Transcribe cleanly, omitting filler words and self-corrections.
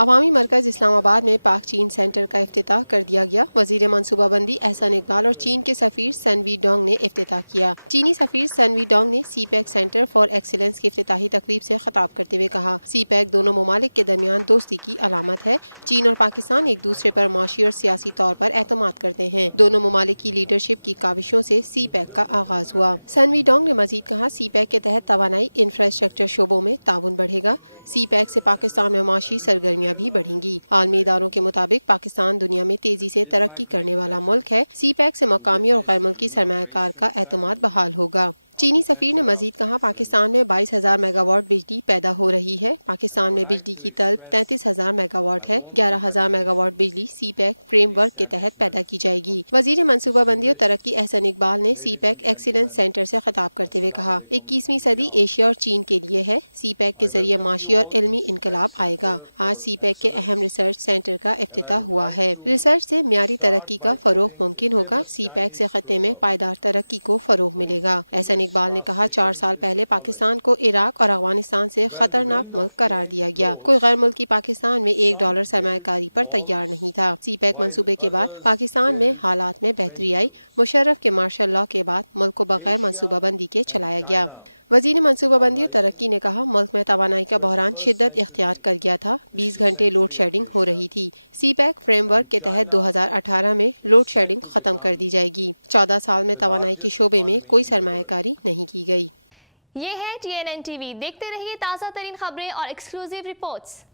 عوامی مرکز اسلام آباد میں پاک چین سینٹر کا افتتاح کر دیا گیا۔ وزیر منصوبہ بندی احسان اقبال اور چین کے سفیر سن وی ڈونگ نے افتتاح کیا۔ چینی سفیر سن وی ڈونگ نے سی پیک سینٹر فار ایکسیلنس کی افتتاحی تقریب سے خطاب کرتے ہوئے کہا، سی پیک دونوں ممالک کے درمیان دوستی کی علامت ہے۔ چین اور پاکستان ایک دوسرے پر معاشی اور سیاسی طور پر اعتماد کرتے ہیں۔ دونوں ممالک کی لیڈرشپ کی کاوشوں سے سی پیک کا آغاز ہوا۔ سن وی ڈونگ نے مزید کہا، سی پیک کے تحت توانائی انفراسٹرکچر شعبوں میں تعاون بڑھے گا۔ سی پیک سے پاکستان میں معاشی سرگرمیاں بھی بڑھیں گی۔ عالمی اداروں کے مطابق پاکستان دنیا میں تیزی سے ترقی کرنے والا ملک ہے۔ سی پیک سے مقامی اور غیر ملکی سرمایہ کار کا اعتماد بحال ہوگا۔ چینی سفیر نے مزید کہا، پاکستان میں 22,000 میگا واٹ بجلی پیدا ہو رہی ہے۔ پاکستان میں بجلی کی طلب 33,000 میگا واٹ ہے۔ 11,000 میگا واٹ بجلی سی پیک فریم ورک کے تحت پیدا کی جائے گی۔ وزیر منصوبہ بندی اور ترقی احسان اقبال نے سی پیک ایکسیلنس سینٹر سے خطاب کرتے ہوئے کہا، 21ویں صدی ایشیا اور چین کے لیے ہے۔ سی پیک کے ذریعے معاشی اور علمی انقلاب آئے گا۔ آج سی پیک کے اہم ریسرچ سینٹر کا افتتاح ہوا ہے۔ ریسرچ سے معیاری ترقی کا فروغ ممکن ہوگا۔ سی پیک سے خطے میں پائیدار ترقی کو فروغ ملے گا۔ احسان اقبال نے کہا، 4 سال پہلے پاکستان کو عراق اور افغانستان سے خطرناک ملک قرار دیا گیا۔ کوئی غیر ملکی پاکستان میں $1 سرمایہ کاری پر تیار نہیں تھا۔ سی پیک منصوبے کے بعد پاکستان میں حالات میں بہتری آئی۔ مشرف کے مارشل لاء کے بعد ملک کو بغیر منصوبہ بندی کے چلایا گیا۔ وزیر منصوبہ بندی اور ترقی نے کہا، ملک میں توانائی کا بحران شدت اختیار کر گیا تھا۔ 20 گھنٹے لوڈ شیڈنگ ہو رہی تھی۔ سی پیک فریم ورک کے تحت 2018 میں لوڈ شیڈنگ ختم کر دی جائے گی۔ 14 سال میں توانائی کے شعبے میں کوئی سرمایہ کاری نہیں کی گئی۔ یہ ہے TNN TV، دیکھتے رہیے تازہ ترین خبریں اور ایکسکلوزیو رپورٹس۔